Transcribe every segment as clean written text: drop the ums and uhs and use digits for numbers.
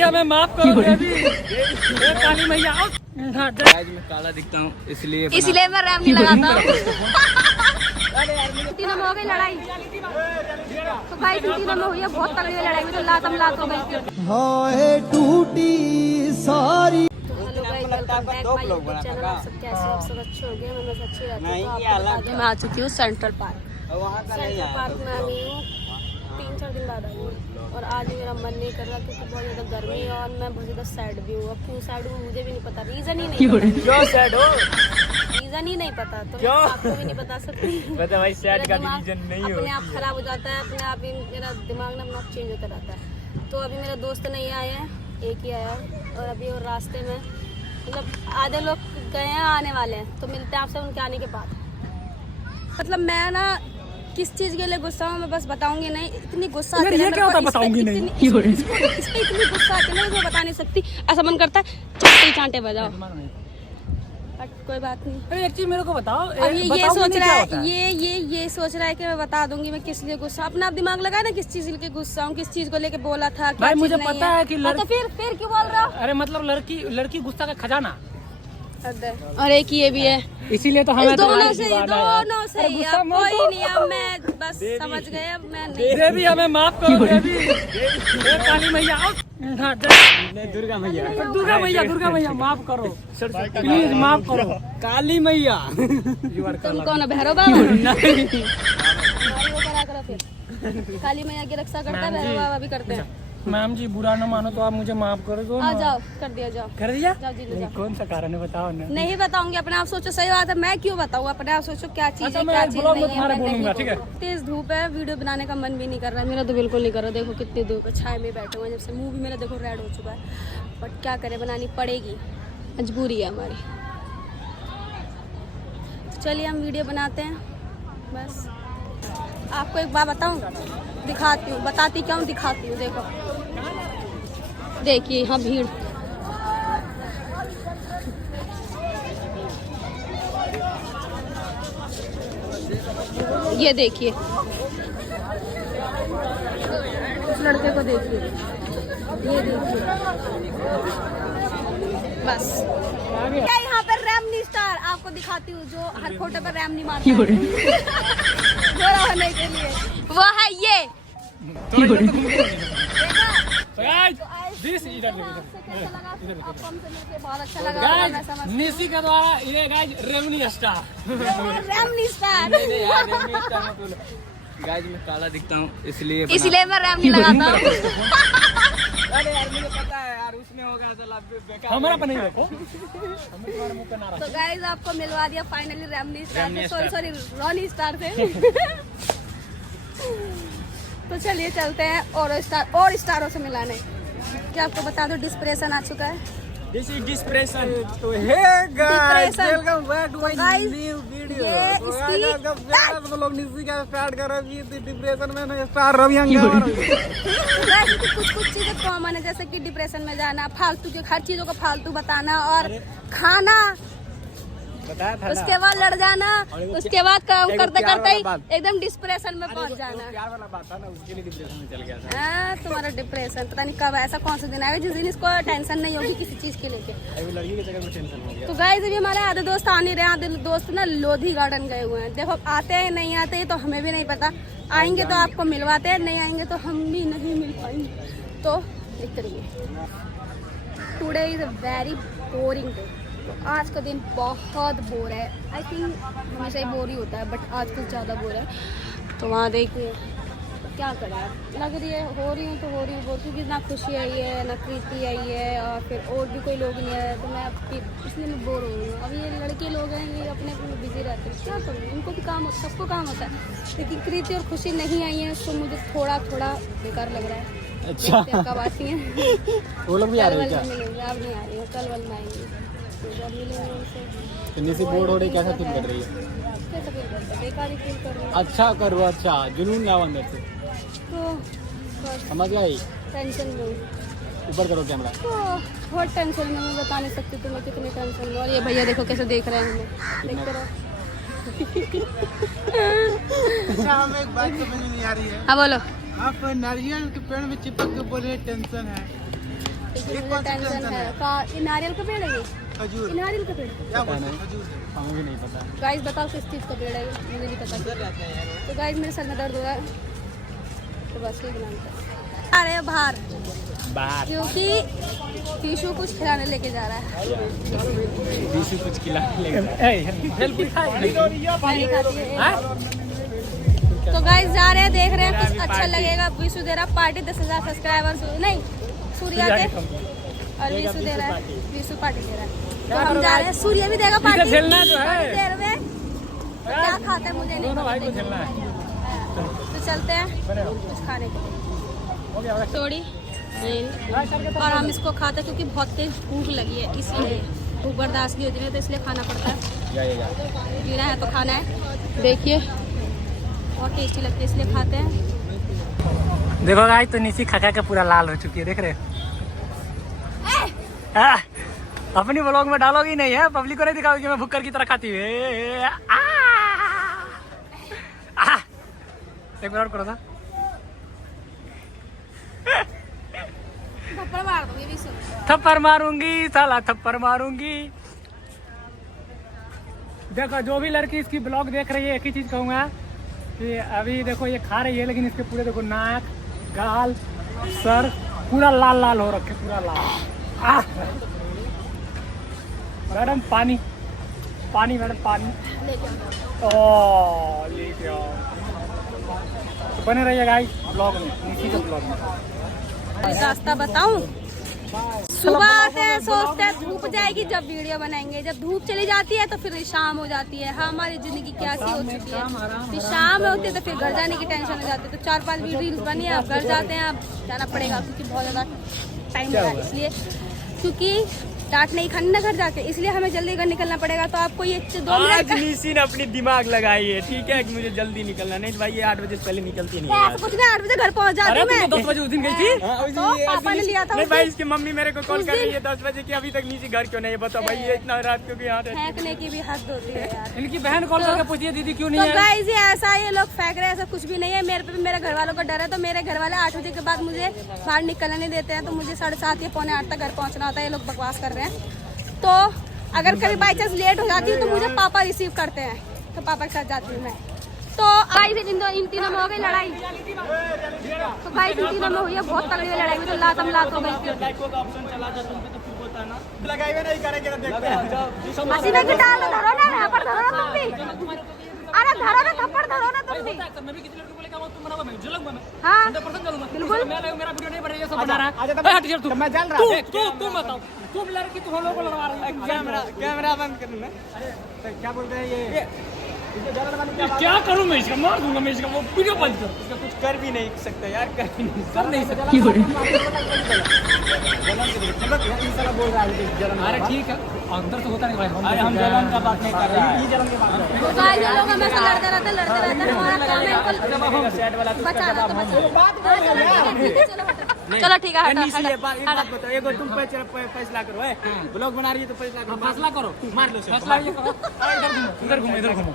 हमें माफ करो बेबी। काली मैया मैं काला दिखता हूँ इसलिए मैं रैम नहीं लगाता हूँ। तीनों में हो गई लड़ाई, तो गाइस तीनों में हुई है बहुत तगड़ी लड़ाई हुई, तो लातम लात हो गई हाय टूटी सारी। Hello guys, welcome back my YouTube channel. आप सब कैसे हो? आप सब अच्छे हो गए? मैं अच्छी रहती हूँ। मैं आ चुकी हूँ सेंट्रल पार्क। सेंट्रल पार्क में आई हूँ 3-4 दिन बाद आई हूँ, और आज मेरा मन नहीं कर रहा क्योंकि बहुत ज़्यादा गर्मी है और मैं बहुत ज़्यादा सैड भी हूँ। अब क्यों सैड हूँ मुझे भी नहीं पता, रीज़न ही नहीं पता। क्यों सैड हो? रीज़न ही नहीं पता, तो मैं आपको भी नहीं बता सकती। भाई सैड का रीज़न नहीं हो, अपने आप खराब हो जाता है, अपने आप ही मेरा दिमाग ना अपना चेंज होता रहता है। तो अभी मेरा दोस्त नहीं आए हैं, एक ही आया है, और अभी और रास्ते में मतलब आधे लोग गए हैं, आने वाले हैं, तो मिलते हैं आपसे उनके आने के बाद। मतलब मैं ना किस चीज़ के लिए गुस्सा हूँ मैं बस बताऊंगी नहीं, इतनी गुस्सा आती है क्या होता बताऊंगी नहीं। इस पे इतनी गुस्सा आती है मैं बता नहीं सकती। ऐसा मन करता है चांटे चांटे बजाओ, बट कोई बात नहीं। अरे एक चीज मेरे को बताओ, अब ये सोच रहा है, ये सोच रहा है कि मैं बता दूंगी मैं किस लिए गुस्सा। अपना आप दिमाग लगाए ना किस चीज के गुस्सा हूँ, किस चीज को लेके बोला था, क्या भाई चीज मुझे नहीं पता है कि तो फिर क्यों बोल रहा हो? अरे मतलब लड़की गुस्सा का खजाना। और एक ये भी है, इसीलिए तो हमें दोनों से अब कोई नहीं, अब मैं बस समझ गए, अब मैं नहीं। बेबी हमें माफ करो बेबी। काली मैया दुर्गा मैया माफ करो प्लीज, माफ करो काली मैया। तुम कौन है, भैरव बाबा? करो फिर काली मैया की रक्षा करता है, भैरव बाबा भी करते हैं। मैम जी बुरा न मानो तो आप मुझे माफ कर दो। आ जाओ, कर दिया, जाओ कर दिया। जाओ जी, ले जाओ। कौन सा कारण है बताओ ना। नहीं बताऊंगी, अपने आप सोचो। सही बात है, मैं क्यों बताऊँ? अपने आप सोचो क्या चीज है, क्या चीज नहीं है। ठीक है। तेज धूप है, वीडियो बनाने का मन भी नहीं कर रहा है मेरा, तो बिल्कुल नहीं कर रहा। देखो कितनी धूप है, छाए में बैठे हुए हैं, जब से मुंह भी मेरा देखो रेड हो चुका है, बट क्या करे, बनानी पड़ेगी, मजबूरी है हमारी। तो चलिए हम वीडियो बनाते हैं। बस आपको एक बात बताऊँ, दिखाती हूँ, बताती क्या हूँ, दिखाती हूँ। देखो देखिए यहाँ भीड़, ये देखिए उस लड़के को देखिए, ये देखिए। बस क्या यहाँ पर रैमनी स्टार आपको दिखाती हूँ, जो हर फोटो पर रैम नहीं मारता गोरा होने के लिए, वो है ये। बहुत अच्छा लगा निशी के द्वारा ये गाइस रेमनी स्टार। गाइस मैं काला दिखता हूँ इसलिए मैं रैम नहीं लगाता हूँ। अरे यार मुझे पता है यार, उसमें होगा तो हमारा पर नहीं रखो, हमें तुम्हारे मुंह पे ना रखो। तो गाइस आपको मिलवा दिया फाइनली रैमनी स्टार से, सॉरी रॉनी स्टार से। तो चलिए चलते हैं और स्टारों से मिलाने। क्या आपको बता दो डिस्प्रेशन आ चुका है। This is depression. तो hey guys, welcome back to my new video. तो लोग निशी का स्टार्ट कर रहे हैं, डिप्रेशन में ना स्टार रवियंगा। कुछ चीजें कॉमन है, जैसे कि डिप्रेशन में जाना, फालतू के हर चीजों को फालतू बताना, और खाना, उसके बाद लड़ जाना, उसके बाद काम करते करते ही एकदम डिप्रेशन में पहुंच जाना। प्यार वाला बात था ना, उसके लिए डिप्रेशन में चल गया था। तुम्हारा डिप्रेशन पता नहीं कब, ऐसा कौन सा दिन आएगा जिस दिन इसको टेंशन नहीं होगी किसी चीज के लेके। लड़की के चक्कर में टेंशन हो गया। तो गाइस अभी हमारे आधे दोस्त आ नहीं रहे, आधे दोस्त ना लोधी गार्डन गए हुए हैं। देखो आते हैं नहीं आते हैं तो हमें भी नहीं पता, आएंगे तो आपको मिलवाते हैं, नहीं आएंगे तो हम भी नहीं मिल पाएंगे। तो देखते रहिए। Today is a very boring day. तो आज का दिन बहुत बोर है, आई थिंक हमेशा ही बोर ही होता है, बट आज कुछ ज़्यादा बोर है। तो वहाँ देखिए क्या करें, लग रही है हो रही हूँ तो हो रही हूँ बोर, क्योंकि ना खुशी आई है ना कृति आई है, और फिर और भी कोई लोग नहीं आए, तो मैं इसलिए मैं बोर हो रही हूँ। अब ये लड़के लोग हैं, ये अपने अपने में बिजी रहते हैं, क्या करूँ, इनको भी काम होता है, सबको काम होता है, लेकिन कृति और खुशी नहीं आई है, तो मुझे थोड़ा बेकार लग रहा है। अच्छा कब आती हैं वो लोग भी आ रहे हैं क्या? अब नहीं आ रही है, कल वाल में आएंगे, जब मिलेंगे उनसे। तो निशी बोर्ड हो रही, कैसा फील कर रही है? कैसा फील करता है, बेकार ही फील कर रही है। अच्छा करो, अच्छा जुनून ना अंदर से, तो बस समझ गई, टेंशन में ऊपर करो कैमरा। तो बहुत टेंशन में, मैं बता नहीं सकती तुम्हें कितनी टेंशन में। और ये भैया देखो कैसे देख रहे हैं हमें, देखते रहो। अच्छा हमें एक बात समझ में नहीं आ रही है। हाँ बोलो। आप नारियल के पेड़ में चिपक के बोल रहे टेंशन है, लेकिन मुझे टेंशन है। ये नारियल का पेड़ है ये? खजूर ये नारियल का पेड़? क्या बोलते हैं खजूर हमें भी नहीं पता। गाइस बताओ किस चीज़ का पेड़ है ये? मुझे नहीं पता। तो गाइस मेरे सर में दर्द हो रहा है तो बस ये बनाना आ रहे हैं बाहर क्योंकि टीशू कुछ खिलाने लेके जा रहा है। कुछ खिला तो गाइस जा रहे हैं, देख रहे हैं कुछ अच्छा लगेगा। विशु दे रहा पार्टी 10,000 सब्सक्राइबर नहीं सूर्या के, और विशु दे रहा है, विशु पार्टी दे रहा है। तो हम जा रहे हैं, सूर्य भी देगा पार्टी थोड़ी देर में। क्या खाता है मुझे नहीं पता, तो चलते हैं कुछ खाने के लिए थोड़ी। और हम इसको खाते हैं क्योंकि बहुत तेज भूख लगी है, इसलिए भूख बर्दाश्त नहीं होती है तो इसलिए खाना पड़ता है। पीना है तो खाना है। देखिए बहुत टेस्टी लगती है इसलिए खाते हैं। देखो गाइस तो नीचे खा के पूरा लाल हो चुकी है, देख रहे हो। अपनी व्लॉग में डालोगी नहीं है, पब्लिक को नहीं दिखाओगी मैं भुक्कर की तरह खाती हूँ। एक बार और करो था। थप्पड़ मार दूंगी विशु। थप्पड़ मारूंगी साला, थप्पड़ मारूंगी। देखो जो भी लड़की इसकी ब्लॉग देख रही है एक ही चीज कहूँगा कि अभी देखो ये खा रही है लेकिन इसके पूरे देखो नाक, गाल, सर पूरा लाल लाल हो रखे, पूरा लाल। मैडम पानी पानी, मैडम पानी लेके आओ। तो बने रहिए गाइस ब्लॉग में, इसी के ब्लॉग में। रास्ता बताऊं? सुबह आते हैं सोचते हैं धूप जाएगी जब वीडियो बनाएंगे, जब धूप चली जाती है तो फिर शाम हो जाती है। हमारी जिंदगी कैसी हो चुकी है, फिर शाम होती है तो फिर घर जाने की टेंशन हो जाती है। तो 4-5 रील्स बनी है, अब घर जाते हैं, अब जाना पड़ेगा क्योंकि बहुत ज़्यादा टाइम लगा, इसलिए क्योंकि डांट नहीं खानी ना घर जाके, इसलिए हमें जल्दी घर निकलना पड़ेगा। तो आपको ये 2 मिनट निशी ने अपनी दिमाग लगाई है, ठीक है कि मुझे जल्दी निकलना, नहीं तो भाई ये 8 बजे से पहले निकलती नहीं है। ऐसा कुछ नहीं, 8 बजे घर पहुंच जाती हूँ मैं। 10 बजे उस दिन गई थी। तो पापा ने लिया था नहीं उस भाई दिन। इसकी मम्मी मेरे को कॉल कर रही है 10 बजे की, अभी तक नीचे घर क्यों नहीं है, बताओ भाई ये इतना रात क्यों यहाँ रहती है। फेंकने की भी हद होती है यार। इनकी बहन कॉल करके पूछी है दीदी क्यों नहीं तो है। गाइस ये ऐसा ये लोग फेंक रहे हैं, ऐसा कुछ भी नहीं है। मेरे पे भी मेरे घर वालों का डर है, तो मेरे घर वाले 8 बजे के बाद मुझे बाहर निकलने नहीं देते हैं। तो मुझे 7:30 या 7:45 तक घर पहुंचना होता है। ये लोग बकवास कर रहे हैं। तो अगर कभी बाई चांस लेट हो जाती हूँ तो मुझे पापा रिसीव करते हैं, तो पापा के साथ जाती हूँ मैं। तो गाइस इन तीनों में हो गई लड़ाई। तो गाइस इन तीनों में हुई है बहुत तगड़ी लड़ाई में, तो लात हो गई थी। मशीन की डाल धरो ना, यहाँ पर धरो ना तुम भी। अरे धरो ना, थप्पड़ धरो ना तुम भी। हाँ बिल्कुल। मैं चल रहा हूँ, तुम बताओ, तुम लड़की तुम लोगों को लड़वा रही है। कैमरा बंद कर मैं। क्या बोलते हैं ये क्या करूं मैं, इसका मार दूंगा मैं इसका, वो वीडियो बंद कर। इसका कुछ कर भी नहीं सकता यार, कर नहीं सकता। बोल रहा है अरे ठीक है, अंदर तो होता नहीं भाई, हम जलन का बात नहीं कर रहे हैं, ये जलन की बात कर रहे हैं। तो गाइस ये लोग हमेशा लड़ते रहते हमारा काम है इनको बचाना। तो चलो ठीक है, बात बताओ, एगो तुम फैसला करो, ब्लॉग बना रही है तो फैसला करो, फैसला करो, मार लो फैसला ये करो। इधर घूमो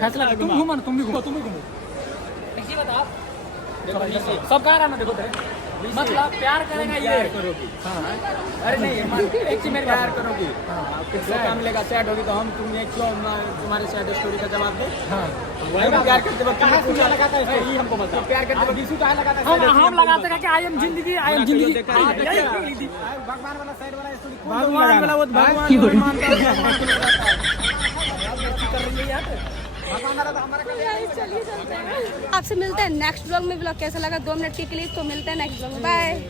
फैसला तुम घूमो, तुम भी घूमो, ऐसी बताओ। सब कह रहा ना, देखो मतलब प्यार करेगा ये करोगी। अरे नहीं एक चीज मेरे प्यार करोगी, जो काम लेगा सैड होगी तो हम तुम्हें क्यों तुम्हारे सैड स्टोरी का जवाब दे। प्यार करते वक्त लगाता है हमको बताओ, प्यार करते वक्त इशू कहाँ लगाता है। हम लगाते हैं कि आई एम जिंदगी भगवान वाला साइड वाला स्टोरी, भगवान वाला वो भगवान आपसे मिलते हैं नेक्स्ट ब्लॉग में। ब्लॉग कैसा लगा 2 मिनट की क्लिप, तो मिलते हैं नेक्स्ट ब्लॉग में। बाय।